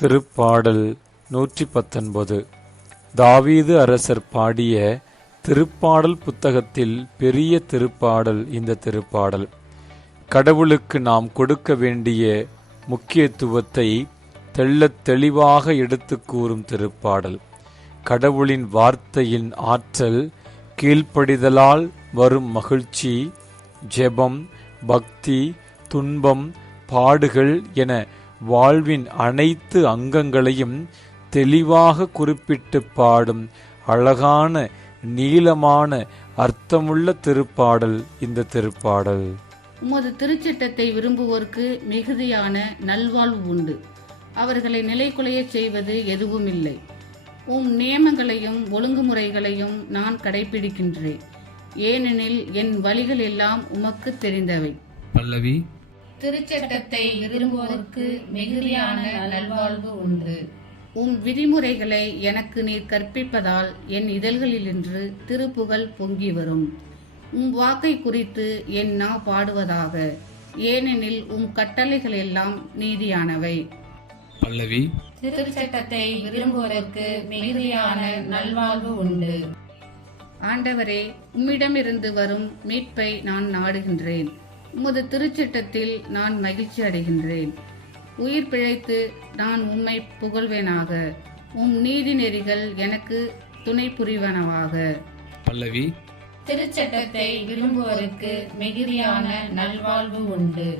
திருப்பாடல் நூற்றி பத்தொன்பது தாவீது அரசர் பாடிய திருப்பாடல் புத்தகத்தில் பெரிய திருப்பாடல் இந்த திருப்பாடல். கடவுளுக்கு நாம் கொடுக்க வேண்டிய முக்கியத்துவத்தை தெள்ளத் தெளிவாக எடுத்து கூறும் திருப்பாடல். கடவுளின் வார்த்தையின் ஆற்றல் கீழ்ப்படிதலால் வரும் மகிழ்ச்சி ஜெபம் பக்தி துன்பம் பாடுகள் என வாழ்வின் அனைத்து அங்கங்களையும் தெளிவாக குறிப்பிட்டு பாடும் அழகான நீளமான அர்த்தமுள்ள திருப்பாடல் இந்த திருப்பாடல். உமது திருச்சிட்டத்தை விரும்புவோருக்கு மிகுதியான நல்வாழ்வு உண்டு. அவர்களை நிலைகுலையச் செய்வது எதுவும் இல்லை உம் நியமங்களையும் ஒழுங்குமுறைகளையும் நான் கடைபிடிக்கின்றேன் ஏனெனில் என் வழிகள் எல்லாம் உமக்கு தெரிந்தவை. பல்லவி திருச்சட்டத்தை விரும்புவோருக்கு மிகுதியான நல்வாழ்வு உண்டு. உம் விதிமுறைகளை எனக்கு நீர் கற்பிப்பதால் என் இதழ்களிலின்று திருப்புகழ் பொங்கி வரும். உம் வாக்கை குறித்து என் நா பாடுவதாக ஏனெனில் உம் கட்டளைகள் எல்லாம் நீதியானவை. பல்லவி. திருச்சட்டத்தை விரும்புவோருக்கு மிகுதியான நல்வாழ்வு உண்டு. ஆண்டவரே உம்மிடமிருந்து வரும் மீட்பை நான் நாடுகின்றேன். உமது திருச்சிட்டத்தில் நான் மகிழ்ச்சி அடைகின்றேன். உயிர் பிழைத்து நான் உம்மை புகழ்வேனாக. உம் நீதி நெறிகள் எனக்கு துணை புரிவனவாக. பல்லவி. திருச்சட்டத்தை விரும்புவோருக்கு மிகுதியான நல்வாழ்வு உண்டு.